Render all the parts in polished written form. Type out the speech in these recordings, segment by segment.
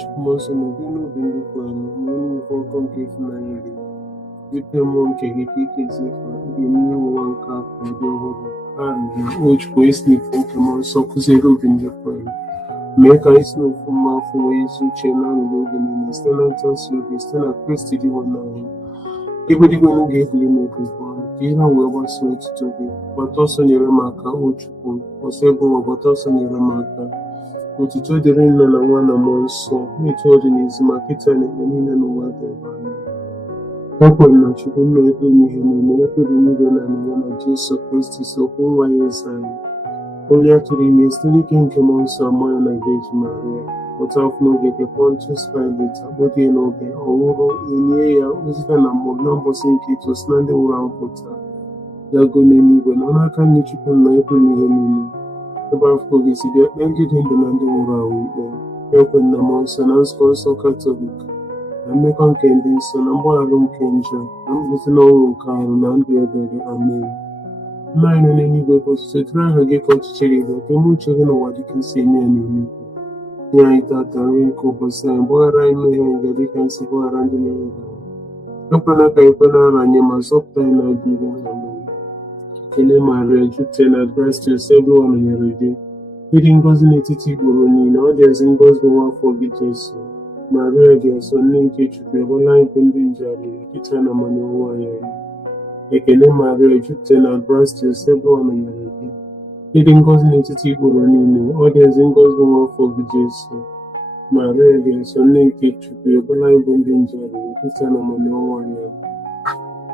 Chukwu n'ụdị n'obi ndị kwere n'ime ife ụkọ nke ịfụnanya gị, zipe mmụọ nke gị ka ikezi efe ga-eme ụwa nke afọ dị ọhụrụ. Arịrịọ o Chukwu esi n'ife nke mmụọ nsọ kụziere obi ndị kwere, mee ka anyị si n'ofu mma afọ nwee ezi uche na nrụrụ oge niile site na ntasị obi site na Kristi dị nwanne anyị. Igwedigwe na ga-ebuli m ebube ọnụ ka ihe wee gbasoo otuto gị. Gbata ọsọ nyere m aka o Chukwu, ọsọ ebe ụwa gbata ọsọ nyere m aka. Otuto dịrị nna na nwa na mmụọ nsọ, etu ọ dị n'izu ma kịta na ekpe niile n'ụwa dị ebe anyị. Ekwere na Chukwu nna ekpe n'ihe niile, ekpere niile na ya na Jesu Kristi so okwu nwa ya eze anyị, onye a tụrụ ime site n'ike nke mmụọ nsọ ama ya na Virgin Maria, pụta afọ n'oge nke Pontius Pilate, akpọdie n'obe ọnwụrụ, enye ya ozita na mmụọ na mbọsị nke ito si na ndị nwụrụ anwụ pụta, ya go n'eluigwe na n'aka nne Chukwu nna ekpe n'ihe niile, ebe afọ gị si bịa kpee ndị dị ndụ na ndị nwụrụ anwụ ikpe. Ekwe na mmụọ nsọ na nzukọ nsọ Katọlik na mmekọ nke ndị nsọ na mgbaghara nke njọ na mbilite n'ọnwụ nke ahụ na ndụ ebere. Amen. Nna anyị nọ n'eluigwe, ka otuto dịrị aha gị, ka ọchịchị gị bịa, ka eme uche gị n'ụwa dịka isi eme ya n'eluigwe. Nye anyị tata nri nke ụbọchị anyị, gbaghara anyị mmehie anyị dịka anyị si gbaghara ndị mmehie anyị. Ekwela ka anyị kwe n'ara anyị, ma zọpụta anyị n'aka ihe. Amen. Ekele Maria, jupụtara na grace, Jehova nọnyere gị. Ịdị ngọzi n'etiti igboro niile, ọ dị ezi ngọzi nwa afọ gị Jesu. Maria dị nsọ, nne nke Chukwu, egbela anyị bụ ndị nje adịghị kịta na mmanụ ọnwa anyị. Ekele Maria, jupụtara na grace, Jehova nọnyere gị. Ịdị ngọzi n'etiti igboro niile, ọ dị ezi ngọzi nwa afọ gị Jesu. Maria dị nsọ, nne nke Chukwu, egbela anyị bụ ndị nje adịghị kịta na mmanụ ọnwa anyị.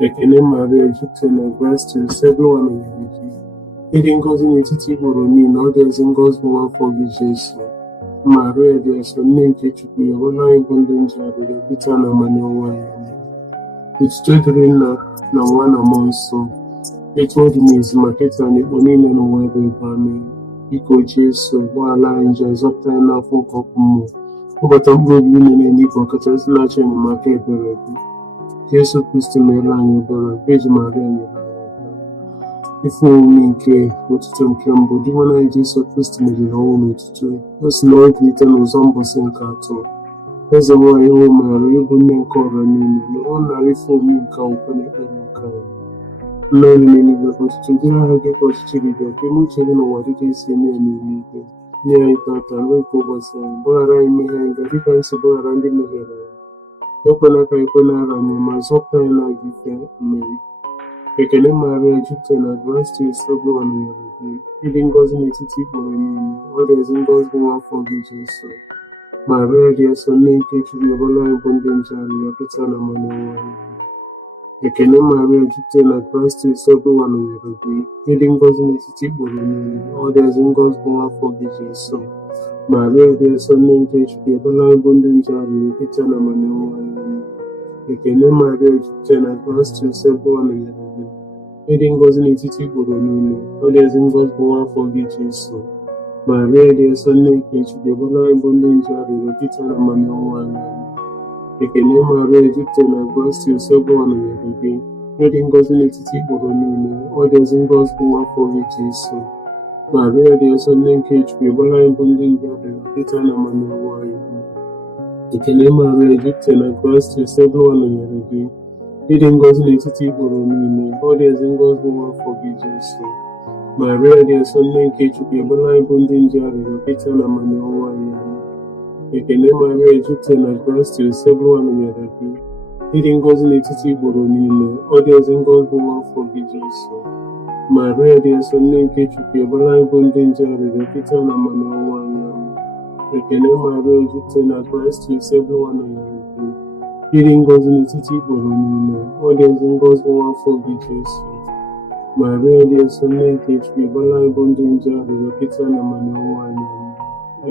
Ekele Maria, jupụtara na grace, Jehova nọnyere gị. Ịdị ngọzi n'etiti igboro niile, ọ dị ezi ngọzi nwa afọ gị Jesu. Maria dị nsọ, nne nke Chukwu, egbela anyị bụ ndị nje adịghị kịta na mmanụ ọnwa anyị. Otuto dịrị nna na nwa na mmụọ nsọ, etu ọ dị n'izu ma kịta na ekpo niile n'ụwa ebe ebe. Amen. Biko Jesu, gbaghara anyị njọ, zọpụta anyị n'afọ nke ọkụ mmụọ, ụbọchị mkpụrụ obi niile n'eluigwe, ọkachasị na-achọ enyemaka ebere gị. Jesu Kristi meere anyị ebere, Virgin Maria nyere anyị aka. Ife omume nke otuto nke mbụ, dị nwana anyị Jesu Kristi meriri ọnwụ n'otuto, o si na ọnwụ bilite n'ụzọ mbọsị nke atọ. Eze nwaanyị nwe maara ịbụ nne nke ọra niile, nọrọ narị ife omume nke akwụkwọ na ekpere nke anyị. Nna anyị n'eluigwe, ka ọtụtụ dịrị aha gị, ka ọchịchị gị bịa, ka eme uche gị n'ụwa dịka esi eme ya n'eluigwe. Nye anyị tata nri nke ụbọchị anyị, gbaghara anyị mmehie anyị dịka anyị si gbaghara ndị mehiere anyị. Ekwela ka anyị kwe n'ara anyị, ma zọpụta anyị n'aka ife. Amen. Ekele Maria, jupụtara na grace, Jehova nọnyere gị. Ịdị ngọzi n'etiti igboro niile, ọ dị ezi ngọzi nwa afọ gị Jesu. Maria dị nsọ, nne nke Chukwu, egbela anyị bụ ndị nje adịghị kịta na mmanụ ọnwa anyị. Ekele Maria, jupụtara na grace, Jehova nọnyere gị. Ịdị ngọzi n'etiti igboro niile, ọ dị ezi ngọzi nwa afọ gị Jesu. Maria dị nsọ, nne nke Chukwu, egbela anyị bụ ndị nje adịghị kịta na mmanụ ọnwa anyị. Ekele Maria, jupụtara na grace, Jehova nọnyere gị. Ịdị ngọzi n'etiti igboro niile, ọ dị ezi ngọzi nwa afọ gị Jesu. Maria dị nsọ, nne nke Chukwu, egbela anyị bụ ndị nje adịghị kịta na mmanụ ọnwa anyị. Ekele Maria, jupụtara na grace, Jehova nọnyere gị. Ịdị ngọzi n'etiti igboro niile, ọ dị ezi ngọzi nwa afọ gị Jesu. Maria dị nsọ, nne nke Chukwu, egbela anyị bụ ndị nje adịghị kịta na mmanụ ọnwa anyị. Ekele Maria, jupụtara na grace, Jehova nọnyere gị. Ịdị ngọzi n'etiti igboro niile, ọ dị ezi ngọzi nwa afọ gị Jesu. Maria dị nsọ, nne nke Chukwu, egbela anyị bụ ndị nje adịghị kịta na mmanụ ọnwa anyị. Ekele Maria, jupụtara na grace, Jehova nọnyere gị. Ịdị ngọzi n'etiti igboro niile, ọ dị ezi ngọzi nwa afọ gị Jesu. Maria dị nsọ, nne nke Chukwu, egbela anyị bụ ndị nje adịghị kịta na mmanụ ọnwa anyị. Ekele Maria, jupụtara na grace, Jehova nọnyere gị. Ịdị ngọzi n'etiti igboro niile, ọ dị ezi ngọzi nwa afọ gị Jesu. Maria dị nsọ, nne nke Chukwu, egbela anyị bụ ndị nje adịghị kịta na mmanụ ọnwa anyị.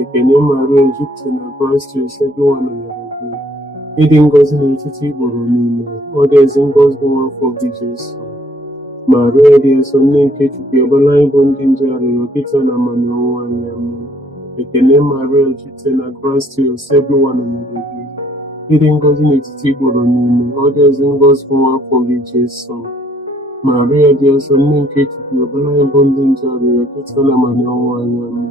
Ekele Maria, jupụtara na grace, Jehova nọnyere gị. Ịdị ngọzi n'etiti igboro niile, ọ dị ezi ngọzi nwa afọ gị Jesu. Maria dị nsọ, nne nke Chukwu, egbela anyị bụ ndị nje adịghị kịta na mmanụ ọnwa anyị. Ekele Maria, jupụtara na grace, Jehova nọnyere gị. Ịdị ngọzi n'etiti igboro niile, ọ dị ezi ngọzi nwa afọ gị Jesu. Maria dị nsọ, nne nke Chukwu, egbela anyị bụ ndị nje adịghị kịta na mmanụ ọnwa anyị.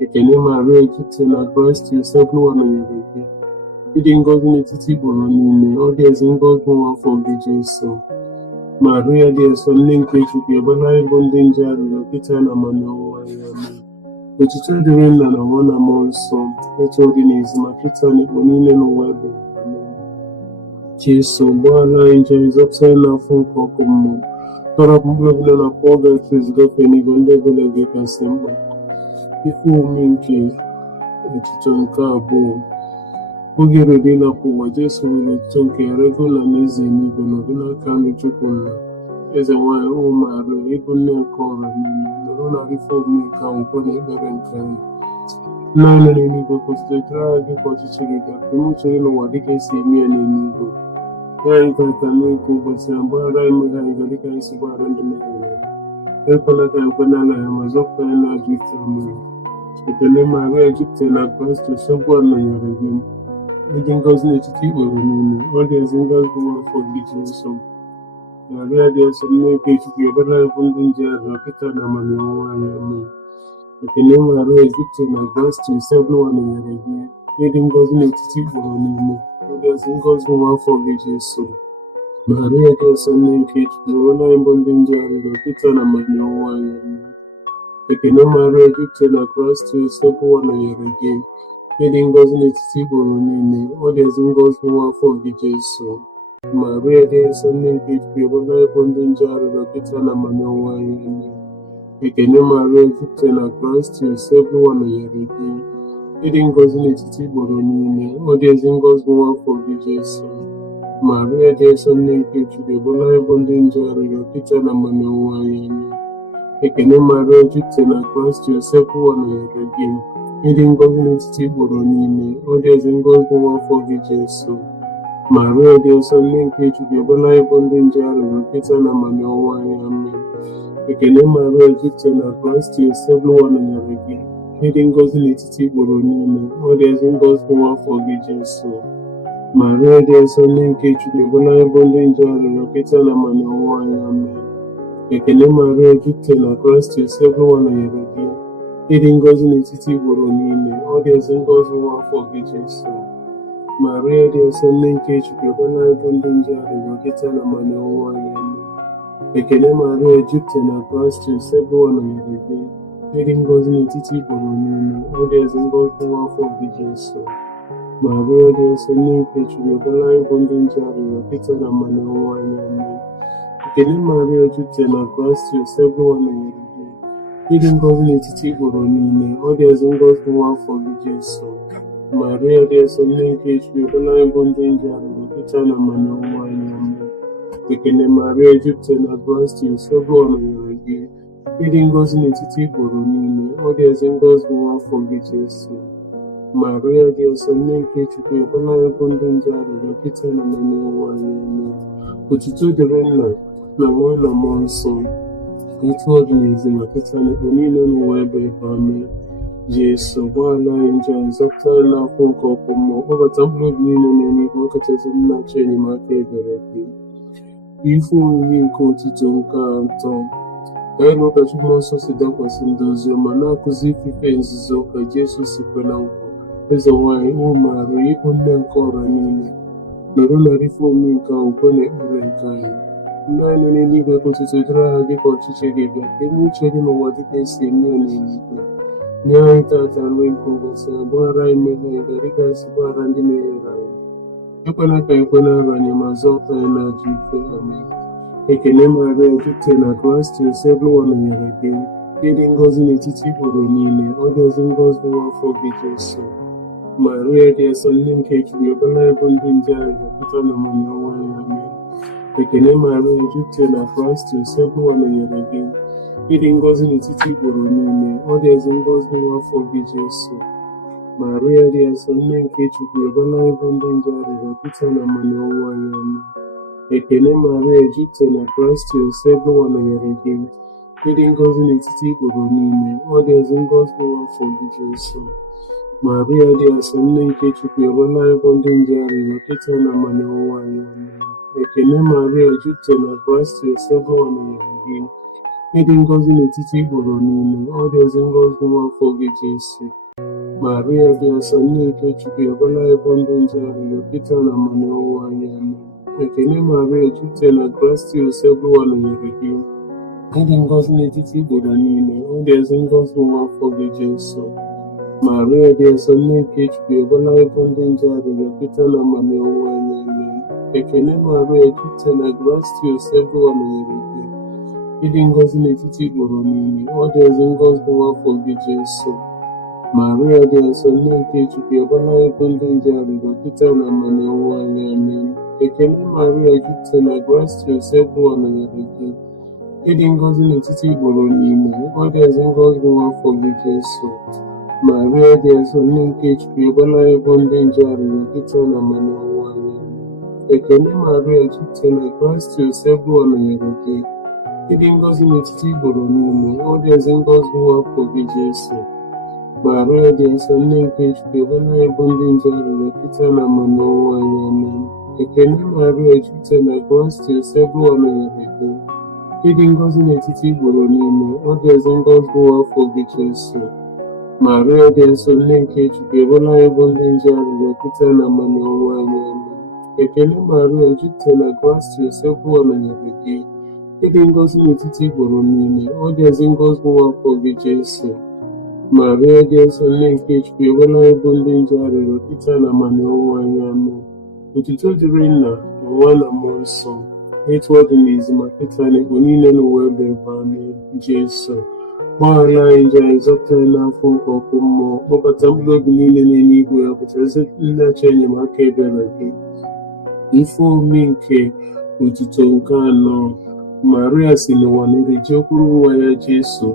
Ekene Maria, jupụtara na Kraịst, Josef n'ụwa nọnyere gị. Ịdị ngọzi n'etiti igboro niile, ọ dị ezi ngọzi nwa afọ gị Jesu. Maria dị nsọ, nne nke Chukwu, ebela anyị bụ ndị nje arịrịọ kịta na ma n'ọnwụnwa anyị. Amen. Otuto dịrị Nna na Nwa na Mmụọ Nsọ, etu ọ dị n'ezi ma kịta na ikpo niile n'ụwa ebe. Amen. Jesu, gbaghara anyị njọ, zọpụta anyị n'afọ nke ọkụ mmụọ, tọrọpụ mkpụrụ obi na pọlgatriz gafee n'igwe ndị ebere gị kasị mkpa. Ife omume nke echiche nke abụọ. Oge ruru ịlapụ ụwa, Jesu nwere otuto nke ya regula na eze n'igwe nọdụ n'aka nri Chukwu Nna. Eze nwanyị ụmụ Maria, ịbụ nne nke ọra niile, nọrọ na ife omume nke akwụkwọ na ekpere nke anyị. Nna anyị nọ n'eluigwe, ka otuto dịrị aha gị, ka ọchịchịrị gị, ka ime uche gị n'ụwa dịka esi eme ya n'eluigwe. Nye anyị tata n'oge ụbọchị a, gbaghara anyị mmehie anyị ga dịka anyị si gbaghara ndị mehiere anyị. Ekwela ka anyị kwe n'ala ya, ma zọpụta anyị n'ajọ ike. Amen. Ekele Maria, jupụtara na Kraịst, Josef nọnyere gị. Ịdị ngọzi n'etiti igboro niile, ọ dị ezi ngọzi nwa afọ gị Jesu. Maria dị nsọ, nne nke Chukwu, ebere anyị bụ ndị nje arịrịọ kịta na ma n'ọnwụnwa anyị. Amen. Ekele Maria, jupụtara na Kraịst, Josef nọnyere gị. Ịdị ngọzi n'etiti igboro niile, ọ dị ezi ngọzi nwa afọ gị Jesu. Maria dị nsọ, nne nke Chukwu, ebere anyị bụ ndị nje arịrịọ kịta na ma n'ọnwụnwa anyị. Amen. Ekele Maria, jupụtara na Kraịst, Josef nọnyere gị. Ịdị ngọzi n'etiti igboro niile, ọ dị ezi ngọzi nwa afọ gị Jesu. Maria dị nsọ, nne nke Chukwu, ebere anyị bụ ndị nje arịrịọ kịta na ma n'ọnwụnwa anyị. Amen. Ekele Maria, jupụtara na Kraịst, Josef nọnyere gị. Ịdị ngọzi n'etiti igboro niile, ọ dị ezi ngọzi nwa afọ gị Jesu. Maria dị nsọ, nne nke Chukwu, ebere anyị bụ ndị nje arịrịọ kịta na ma n'ọnwụnwa anyị. Amen. Ekele Maria, jupụtara na Kraịst, Josef nọnyere gị. Ịdị ngọzi n'etiti igboro niile, ọ dị ezi ngọzi nwa afọ gị Jesu. Maria dị nsọ, nne nke Chukwu, ebere anyị bụ ndị nje arịrịọ kịta na ma n'ọnwụnwa anyị. Amen. Ekele Maria, jupụtara na Kraịst, Josef nọnyere gị. Ịdị ngọzi n'etiti igboro niile, ọ dị ezi ngọzi nwa afọ gị Jesu. Maria dị nsọ, nne nke Chukwu, ebere anyị bụ ndị nje arịrịọ kịta na ma n'ọnwụnwa anyị. Amen. Ekele Maria, jupụtara na Kraịst, Josef nọnyere gị. Ịdị ngọzi n'etiti igboro niile, ọ dị ezi ngọzi nwa afọ gị Jesu. Maria dị nsọ, nne nke Chukwu, ebere anyị bụ ndị nje arịrịọ kịta na ma n'ọnwụnwa anyị. Amen. Ekele Maria, jupụtara na Kraịst, Josef nọnyere gị. Ịdị ngọzi n'etiti igboro niile, ọ dị ezi ngọzi nwa afọ gị Jesu. Maria dị nsọ, nne nke Chukwu, ebere anyị bụ ndị nje arịrịọ kịta na ma n'ọnwụnwa anyị. Amen. Ekele Maria, jupụtara na Kraịst, Josef nọnyere gị. Ịdị ngọzi n'etiti igboro niile, ọ dị ezi ngọzi nwa afọ gị Jesu. Maria dị nsọ, nne nke Chukwu, ebere anyị bụ ndị nje arịrịọ kịta na ma n'ọnwụnwa anyị. Amen. Ekele Maria, jupụtara na Kraịst, Josef nọnyere gị. Ịdị ngọzi n'etiti igboro niile, ọ dị ezi ngọzi nwa afọ gị Jesu. Maria dị nsọ, nne nke Chukwu, ebere anyị bụ ndị nje arịrịọ kịta na ma n'ọnwụnwa anyị. Amen. Otuto dịrị Nna na Nwa na Mmụọ Nsọ, etu ọ dị n'ezi ma kịta na ikpo niile n'ụwa ebe. Amen. Jesu, gbaghara anyị njọ anyị, zọpụta anyị n'afọ nke ọkụ mmụọ, kpọbata mkpụrụ obi niile n'eluigwe, ọ kachasị nna achọ enyemaka ebere gị. Ife omimi nke otuto nke atọ. Ka anyị na ụkọchukwu Mmụọ Nsọ si dakwasị ndị oziọma na-akụzi ifufe nzuzo ka Jesu si kwe na nkwa. Eze nwanyị ụmụ Maria, ịbụ nne nke ọra niile, nọrọ na ife omimi nke akwụkwọ na ekpere nke anyị. Ndị anyị nọ n'eluigwe, ka otuto dịrị aha gị, ka ọchịchị gị bịa, ka eme uche gị n'ụwa dịka esi eme ya n'eluigwe. Nye anyị tata nri nke ụbọchị a, gbaghara anyị mmehie anyị dịka anyị si gbaghara ndị mehiere anyị. Ekwela ka anyị kwe n'ara anyị, ma zọpụta anyị n'ajọ ife. Amen. Ekele Maria, jupụtara na Kraịst, Josef nọnyere gị. Ịdị ngọzi n'etiti igboro niile, ọ dị ezi ngọzi nwa afọ gị Jesu. Maria dị nsọ, nne nke Chukwu, ebere anyị bụ ndị nje arịrịọ kịta na ma n'ọnwụnwa anyị. Amen. Ekele Maria, jupụtara na Kraịst, Josef nọnyere gị. Ịdị ngọzi n'etiti igboro niile, ọ dị ezi ngọzi nwa afọ gị Jesu. Maria dị nsọ, nne nke Chukwu, ebere anyị bụ ndị nje arịrịọ kịta na ma n'ọnwụnwa anyị. Amen. Ekele Maria, jupụtara na Kraịst, Josef nọnyere gị. Ịdị ngọzi n'etiti igboro niile, ọ dị ezi ngọzi nwa afọ gị Jesu. Maria dị nsọ, nne nke Chukwu, ebere anyị bụ ndị nje arịrịọ kịta na ma n'ọnwụnwa anyị. Amen. Ekele Maria, jupụtara na Kraịst, Josef nọnyere gị. ịdị ngọzi n'etiti igboro niile, ọ dị ezi ngọzi nwafọ gị Jesu. Maria dị nsọ, nne nke Chukwu, ọbụla ebo ndị nje arịrịọ Pita na mmanụ ọnwụ anyị. Amen. Ekele Maria, jupụtara na Grastios, Ebụwa nọnyere gị. Ịdị ngọzi n'etiti igboro niile, ọ dị ezi ngọzi nwafọ gị Jesu. Maria dị nsọ, nne nke Chukwu, ọbụla ebo ndị nje arịrịọ Pita na mmanụ ọnwụ anyị. Amen. Ekele Maria, jupụtara na Grastios, Ebụwa nọnyere gị. Ịdị ngọzi n'etiti igboro niile, ọ dị ezi ngọzi nwafọ gị Jesu. Maria dị nsọ, nne nke Chukwu, ọbụla ebo ndị nje arịrịọ Pita na mmanụ ọnwụ anyị. Amen. Ekele Maria, jupụtara na Grastios, Ebụwa nọnyere gị. Ịdị ngọzi n'etiti igboro niile, ọ dị ezi ngọzi nwafọ gị Jesu. Maria dị nsọ, nne nke Chukwu, ọbụla ebo ndị nje arịrịọ Pita na mmanụ ọnwụ anyị. Ekele Maria, jupụtara na Grastios, Ebụwa nọnyere gị. Ịdị ngọzi n'etiti igboro niile, ọ dị ezi ngọzi nwafọ gị Jesu. Maria dị nsọ, nne nke Chukwu, ọbụla ebo ndị nje arịrịọ Pita na mmanụ ọnwụ anyị. Amen. Ekele Maria, jupụtara na Grastios, Ebụwa nọnyere gị. Ịdị ngọzi n'etiti igboro niile, ọ dị ezi ngọzi nwafọ gị Jesu. Maria dị nsọ, nne nke Chukwu, ọbụla ebo ndị nje arịrịọ Pita na mmanụ ọnwụ anyị. Amen. Ekele Maria, jupụtara na Grastios, Ebụwa nọnyere gị. Ịdị ngọzi n'etiti igboro niile, ọ dị ezi ngọzi nwafọ gị Jesu. Maria dị nsọ, nne nke Chukwu, ọbụla ebo ndị nje arịrịọ Pita na mmanụ ọnwụ anyị. Amen. Otuto dịrị Nna na Nwa na Mmụọ Nsọ, etu ọ dị n'izu ma Pita na igbo niile n'ụwa ebe ebe. Amen. Jesu, gbaghara anyị njọ anyị, zọpụta anyị n'afọ nke ọkụ mmụọ, kpọbata mkpụrụ obi niile n'eluigwe ya, pụtazi ndị achọ enyemaka ebere gị. Ife omume nke otuto nke anọ. Maria si n'ụwa niile jekwuru nwa ya Jesu,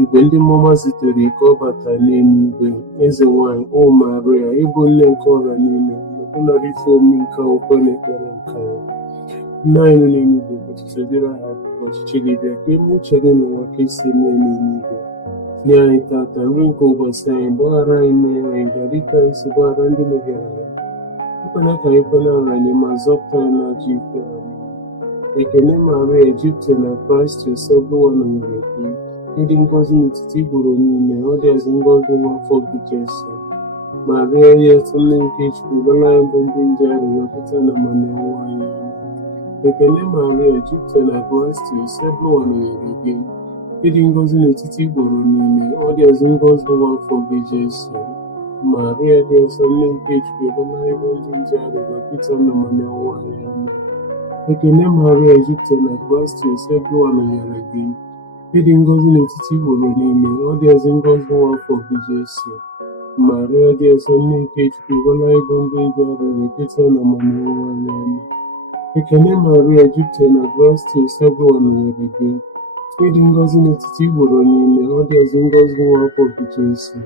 igwe ndị mmụọ zitere ka ọ bata n'eluigwe. Eze nwanyị, o Maria, ịbụ nne nke ọrịa niile, ọbụnara ife omume nke akwụkwọ na ekpere nke ya. Nna anyị n'eluigwe, ọtụtụ dịrị aha gị, ọchịchị gị bịa, ka eme uche gị n'ụwa ka esi eme n'eluigwe. Nye anyị tata nri nke ụbọchị anyị, gbaghara anyị mmehie anyị, dịka anyị si gbaghara ndị mehiere anyị. Ekwela ka anyị kwe n'ala anyị, ma zọpụta anyị n'ajọ ife. Ekele Maria, jupụtara na Grastios, Ebụwa nọnyere gị. Ịdị ngọzi n'etiti igboro niile, ọ dị ezi ngọzi nwafọ gị Jesu. Maria dị nsọ, nne nke Chukwu, ọbụla ebo ndị nje arịrịọ Pita na mmanụ ọnwụ anyị. Ekele Maria, jupụtara na Grastios, Ebụwa nọnyere gị. Ịdị ngọzi n'etiti igboro niile, ọ dị ezi ngọzi nwafọ gị Jesu. Maria dị nsọ, nne nke Chukwu, ọbụla ebo ndị nje arịrịọ Pita na mmanụ ọnwụ anyị. Ekele Maria, jupụtara na Grastios, Ebụwa nọnyere gị. Ịdị ngọzi n'etiti igboro niile, ọ dị ezi ngọzi nwafọ gị Jesu. Maria dị nsọ, nne nke Chukwu, ọbụla ebo ndị nje arịrịọ Pita na mmanụ ọnwụ anyị. Ekele Maria, jupụtara na Grastios, Ebụwa nọnyere gị. Ịdị ngọzi n'etiti igboro niile, ọ dị ezi ngọzi nwafọ gị Jesu.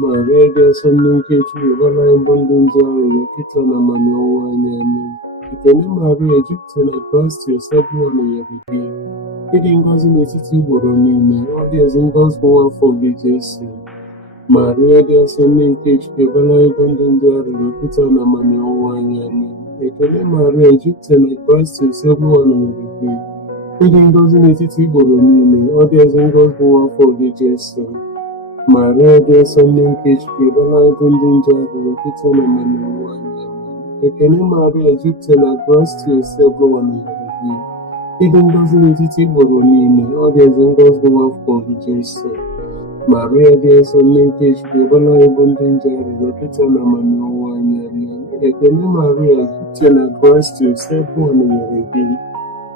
Maria dị nsọ, nne nke Chukwu, ọbụla ebo ndị nje arịrịọ Pita na mmanụ ọnwụ anyị. Amen. Ekele Maria, jupụtara na Grastios, Ebụwa nọnyere gị. Ịdị ngọzi n'etiti igboro niile, ọ dị ezi ngọzi nwafọ gị Jesu. Maria dị nsọ, nne nke Chukwu, ọbụla ebo ndị nje arịrịọ Pita na mmanụ ọnwụ anyị. Amen. Ekele Maria, jupụtara na Grastios, Ebụwa nọnyere gị. Ịdị ngọzi n'etiti igboro niile, ọ dị ezi ngọzi nwafọ gị Jesu. Maria dị nsọ, nne nke Chukwu, ọbụla ebo ndị nje arịrịọ Pita na mmanụ ọnwụ anyị. Ekele Maria, jupụtara na Grastios, Ebụwa nọnyere gị. Ịdị ngọzi n'etiti igboro niile, ọ dị ezi ngọzi nwafọ gị Jesu. Maria dị nsọ, nne nke Chukwu, ọbụla ebo ndị nje arịrịọ Pita na mmanụ ọnwụ anyị. Amen. Ekele Maria, jupụtara na Grastios, Ebụwa nọnyere gị.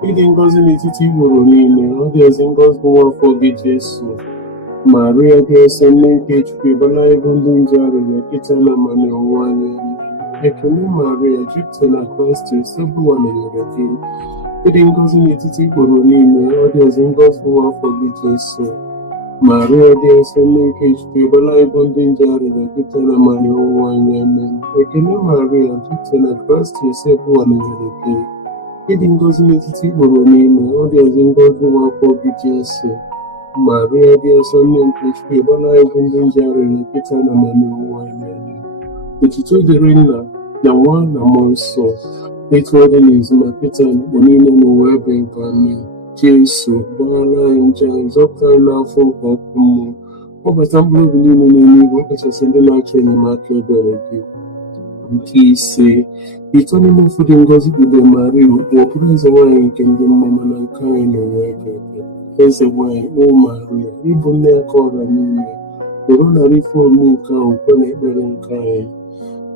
Ịdị ngọzi n'etiti igboro niile, ọ dị ezi ngọzi nwafọ gị Jesu. Maria dị nsọ, nne nke Chukwu, ọbụla ebo ndị nje arịrịọ Pita na mmanụ ọnwụ anyị. Ekele Maria, jupụtara na Grastios, Ebụwa nọnyere gị. Ịdị ngọzi n'etiti igboro niile, ọ dị ezi ngọzi nwafọ gị Jesu. Maria dị nsọ, nne nke Chukwu, ọbụla ebo ndị nje arịrịọ Pita na mmanụ ọnwụ anyị. Amen. Ekele Maria, jupụtara na Grastios, Ebụwa nọnyere gị. Ịdị ngọzi n'etiti igboro niile, ọ dị ezi ngọzi nwafọ gị Jesu. Maria dị nsọ, nne nke Chukwu, ọbụla ebo ndị nje arịrịọ Pita na mmanụ ọnwụ anyị. Amen. Otuto dịrị Nna na Nwa na Mmụọ Nsọ, etu ọ dị n'izu ma Pita na igbo niile n'ụwa ebe ebe. Amen. Jesu gbaghara anyị njọ anyị, zọpụta anyị n'afọ nke ọkụ mmụọ. Kpọbata mkpụrụ obi niile n'eluigwe, ọkachasị ndị na-achọ enyemaka ebere gị. Nke ise, ito n'ime ofu dị ngọzi dube Maria ugbu ọ bụrụ eze nwaanyị nke ndị mmụọ, mana nke anyị na-enwe eke. Eze nwaanyị, o Maria, ịbụ nne ya ka ọra niile, were narị ife omume nke ahụ kwe na ekpere nke anyị.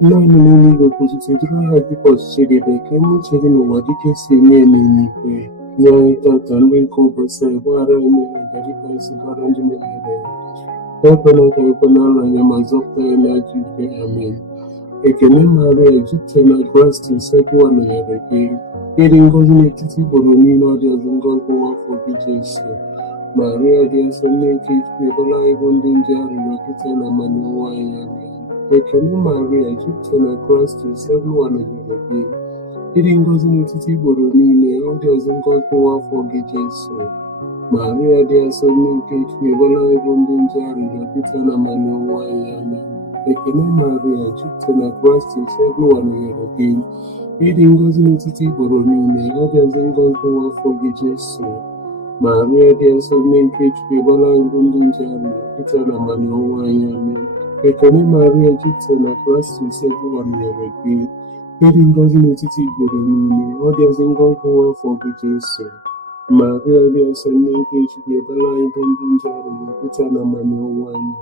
Nna anyị nọ n'eluigwe, kwụsịtụ dịrị ya dịka ọchịchị gị dị, ka eme uche gị n'ụwa dịka esi eme ya n'eluigwe. Nye anyị tata nri nke ụbọchị anyị, gbaghara anyị mmehie anyị dịka anyị si gbaghara ndị mehiere anyị. Ekwela ka anyị kwe n'ara anyị, ma zọpụta anyị n'ajọ ike. Amen. Ekele Maria, jupụtara na grace, Sebuwa nọnyere gị. Ịdị ngọzi n'etiti igboro niile, ọ dị ọzọ ngọzi nwafọ gị Jesu. Maria dị nsọ, nne nke Chukwu, ebola anyị bụ ndị nje arịrịọ kịta na amamihe anyị. Amen. Ekele Maria, jupụtara na grace, Sebuwa nọnyere gị. Ịdị ngọzi n'etiti igboro niile, ọ dị ọzọ ngọzi nwafọ gị Jesu. Maria dị nsọ, nne nke Chukwu, ebola anyị bụ ndị nje arịrịọ kịta na amamihe anyị. Amen. Ekele Maria, jupụtara na grace, Sebuwa nọnyere gị. Ịdị ngọzi n'etiti igboro niile, ọ dị ọzọ ngọzi nwafọ gị Jesu. Maria dị nsọ, nne nke Chukwu, ebola anyị bụ ndị nje arịrịọ kịta na amamihe anyị. Amen. Ekele Maria, jupụtara na grace, Sebuwa nọnyere gị. Ịdị ngọzi n'etiti igboro niile, ọ dị ọzọ ngọzi nwafọ gị Jesu. Maria dị nsọ, nne nke Chukwu, ebola anyị bụ ndị nje arịrịọ kịta na amamihe anyị.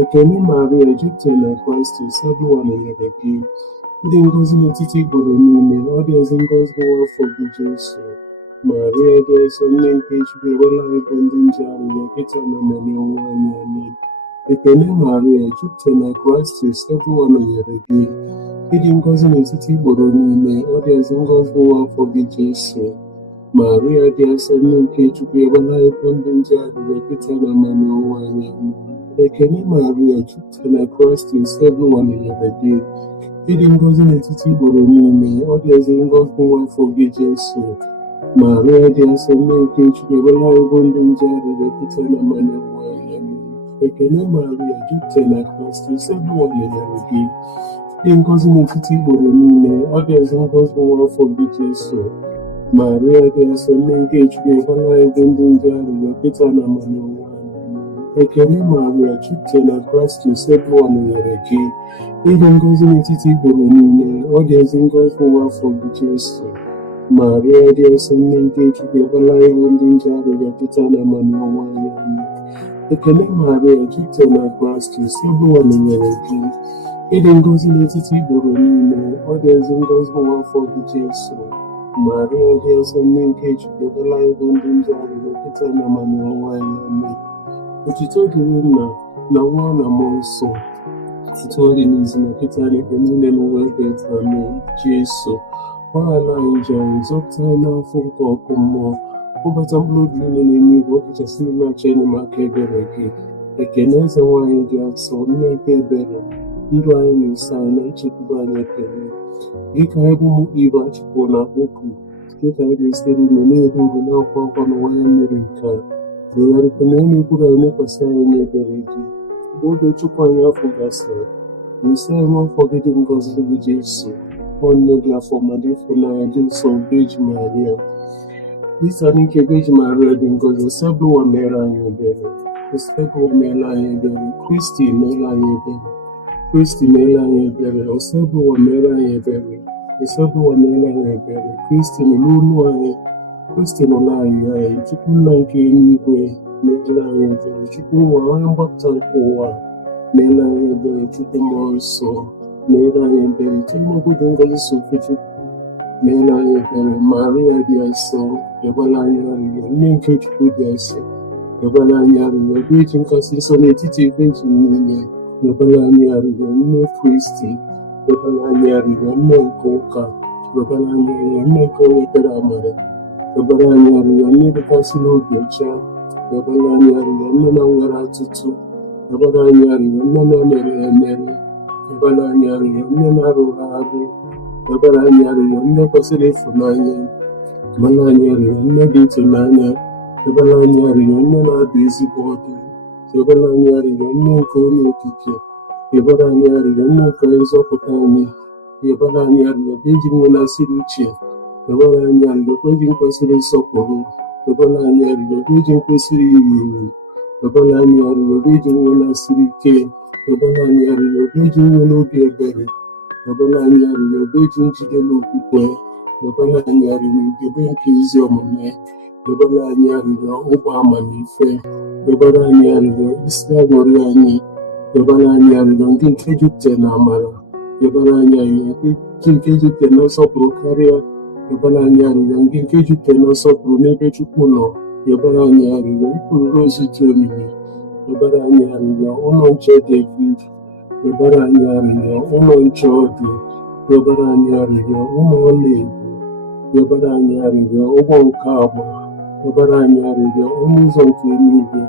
Ekele Maria, jupụtara na grace, Sebuwa nọnyere gị. Ịdị ngọzi n'etiti igboro niile, ọ dị ọzọ ngọzi nwafọ gị Jesu. Maria dị nsọ, nne nke Chukwu, ebola anyị bụ ndị nje arịrịọ kịta na amamihe anyị. Amen. Ekele Maria, jupụtara na grace, Sebuwa nọnyere gị. Ịdị ngọzi n'etiti igboro niile, ọ dị ọzọ ngọzi nwafọ gị Jesu. Maria dị nsọ, nne nke Chukwu, ebola anyị bụ ndị nje arịrịọ kịta na amamihe anyị. Amen. Ekele Maria, jupụtara na grace, Sebuwa nọnyere gị. Ịdị ngọzi n'etiti igboro niile, ọ dị ezi ngọzi nwafọ gị Jesu. Maria dị nsọ, nne nke Chukwu, ebola anyị bụ ndị nje arịrịọ kịta na amamihe anyị. Amen. Ekele Maria, jupụtara na grace, Sebuwa nọnyere gị. Ịdị ngọzi n'etiti igboro niile, ọ dị ezi ngọzi nwafọ gị Jesu. Maria dị nsọ, nne nke Chukwu, ebola anyị bụ ndị nje arịrịọ kịta na amamihe anyị. Ekele Maria, jupụtara na grace, Sebuwa nọnyere gị. Ịdị ngọzi n'etiti igboro niile, ọ dị ezi ngọzi nwafọ gị Jesu. Maria dị nsọ, nne nke Chukwu, ebola anyị bụ ndị nje arịrịọ kịta na amamihe anyị. Ekele Maria, jupụtara na grace, Sebuwa nọnyere gị. Ịdị ngọzi n'etiti igboro niile, ọ dị ezi ngọzi nwafọ gị Jesu. Maria dị nsọ, nne nke Chukwu, ebola anyị bụ ndị nje arịrịọ kịta na amamihe anyị. Amen. Otuto dịrị Nna na Nwa na Mmụọ Nsọ, otuto dị n'izu na kịta n'ikpe niile n'ụwa ebe etu. Amen. Jesu gbaghara anyị njọ anyị, zọpụta anyị n'afọ nke ọkụ mmụọ. Kpọbata mkpụrụ obi niile n'eluigwe, ọkachasị ndị na-achọ enyemaka ebere gị. Ekele eze nwaanyị dị nsọ, nne nke ebere, ndụ anyị na-eso anyị na nchekwube anyị. Ekele gị ka anyị bụ ụmụ Igbo achịpụrụ na okwu, dịka anyị ga-esiri unu na-eru uru na-akwa akwa n'ụwa ya mmiri nke a. Wegharịkwa na enyi mkpụrụ anyị mekwasị anyị n'ebere gị. Mgbe oge chukwu anyị afọ gasịrị, nsị anyị afọ gị dị ngọzi gị Jesu. Nwanne gị afọ ma dị ịfụnanya dị nsọ Virgin Maria. Isa n'ike Virgin Maria dị ngọzi, Sebuwa mere anyị ebere. Sebuwa mere anyị ebere. Kristi mere anyị ebere. Kristi mere anyị ebere. Sebuwa mere anyị ebere. Sebuwa mere anyị ebere. Kristi nọ n'olu anyị. Kristi nọ n'anyị anyị. Chukwu nna nke eluigwe mere anyị ebere. Chukwu nwa onye mgbapụta nke ụwa mere anyị ebere. Chukwu mmụọ nsọ mere anyị ebere. Chukwu obodo ngọzi sofe Chukwu mere anyị ebere. Maria dị nsọ, egbela anyị arịrịọ. Nne nke Chukwu dị nsọ, egbela anyị arịrịọ. Virgin kasị nsọ n'etiti Virgin niile, egbela anyị arịrịọ. Nne Kristi, egbela anyị arịrịọ. Nne nke ụka, egbela anyị arịrịọ. Nne nke o wetara amara, egbela anyị arịrịọ. Nne dịkwasịrị obi ọcha, egbela anyị arịrịọ. Nne na nwere atụtụ, egbela anyị arịrịọ. Nne na-emere emere, egbela anyị arịrịọ. Nne na-arụrụ arụ, egbela anyị arịrịọ. Nne kwesịrị ịfụnanya, egbela anyị arịrịọ. Nne dị ịtụnanya, egbela anyị arịrịọ. Nne na-adụ ezigbo ọdụ, egbela anyị arịrịọ. Nne nke onye okike, egbela anyị arịrịọ. Nne nke onye nzọpụta anyị, egbela anyị arịrịọ. Eji nwe na-asịrị uche, egbela anyị arịrịọ. Eji kwesịrị nsọpụrụ, rịọbara anyị arịrịọ gị iji nkwesịrị iri uri, rịọbara anyị arịrịọ gị iji nwe na-asịrị ike, rịọbara anyị arịrịọ gị iji nwe n'obi ebere, rịọbara anyị arịrịọ gị iji njide n'okwukwe, rịọbara anyị arịrịọ ugebe nke ezi omume, rịọbara anyị arịrịọ ụgbọ amamife, rịọbara anyị arịrịọ isi aṅụrị anyị, rịọbara anyị arịrịọ ndị nke jupụtara na amara, rịọbara anyị arịrịọ ndị nke jupụtara na nsọpụrụ karịa, rịọbara anyị arịrịọ ndị nke jupụtara na nsọpụrụ n'ebe Chukwu nọ, rịọbara anyị arịrịọ ikpurụrụ ozu dị omimi, rịọbara anyị arịrịọ ụlọ nche David, rịọbara anyị arịrịọ ụlọ nche ọdụ, rịọbara anyị arịrịọ ụlọ ọlaedo, rịọbara anyị arịrịọ ụgbọ nke agba, rịọbara anyị arịrịọ ọnụ ụzọ nke eluigwe,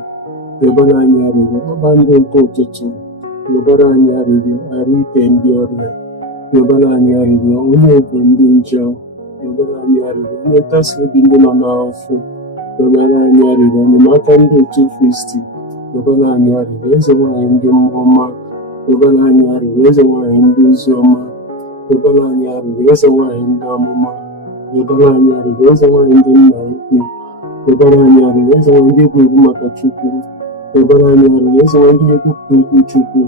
rịọbara anyị arịrịọ kpakpando nke ụtụtụ, rịọbara anyị arịrịọ arụ ike ndị ọrịa, rịọbara anyị arịrịọ onye ego ndị njọ, rịọbara anyị arịrịọ onye nkasi obi ndị nọ n'afọ, rịọbara anyị arịrịọ enyemaka ndị otu Kristi, rịọbara anyị arịrịọ eze nwaanyị ndị mmụọ ọma, rịọbara anyị arịrịọ eze nwaanyị ndị ozi ọma, rịọbara anyị arịrịọ eze nwaanyị ndị amụma, rịọbara anyị arịrịọ eze nwaanyị ndị nna ukwu, rịọbara anyị arịrịọ eze nwaanyị ndị ebu ebu maka Chukwu, rịọbara anyị arịrịọ eze nwaanyị ndị na-ekwupụta okwu Chukwu,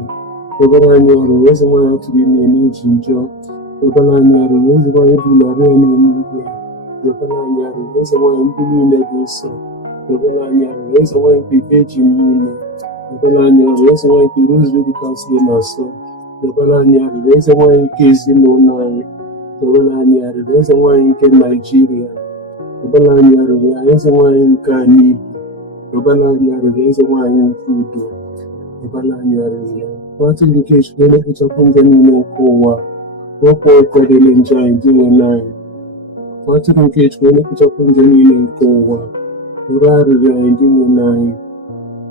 rịọbara anyị arịrịọ eze nwaanyị atụrụ ime n'iji njọ, rịọbara anyị arịrịọ eze nwaanyị bulara ya n'eluigwe, rịọbara anyị arịrịọ eze nwaanyị ndị niile dị nsọ, rịọbara anyị arịrịọ eze nwaanyị nke ike ji niile, rịọbara anyị arịrịọ eze nwaanyị nke rozari dịkasịrị na asọ, rịọbara anyị arịrịọ eze nwaanyị nke ezinụlọ anyị, rịọbara anyị arịrịọ eze nwaanyị nke Naijiria, rịọbara anyị arịrịọ eze nwaanyị nke anyị Igbo, rịọbara anyị arịrịọ eze nwaanyị nke udo, rịọbara anyị arịrịọ nwatụ nke Chukwu na-ekpochapụ njọ niile nke ụwa, wepụ ọkọdịle njọ anyị dị n'ime anyị, nwatụ nke Chukwu na-ekpochapụ njọ niile nke ụwa, nụrụ arịrịọ anyị dị n'ime anyị,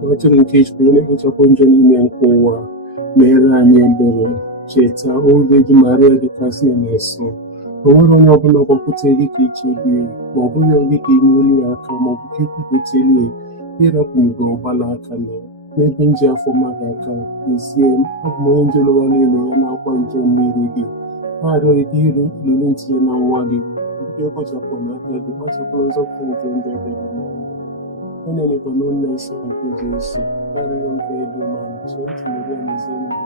nwatụ nke Chukwu na-ekpochapụ njọ niile nke ụwa, meere anyị ebere, cheta oge gị Maria dịkasị na-eso, o nwere onye ọbụla gbakwutere gị ka echebe ma ọ bụghị gị ka enyere ya aka ma ọ bụ ka ekwupụtere ya ịrapụgo ụgbala aka na n'ebe nje afọ mmadụ aka ezie abụ m onye nje lụwa n'elu ya na-akwa nje mmiri gị na-arịọghị ka iri lụrụ ntinye na nwa gị nke kpochapụ na aka gị gbachapụrụ nzọpụta nke ndị ebere n'anya onye lekọ na ụlọ nsọ nke Jesu arịrịọ nke elu ma nche tinyere ya n'ezi ndụ.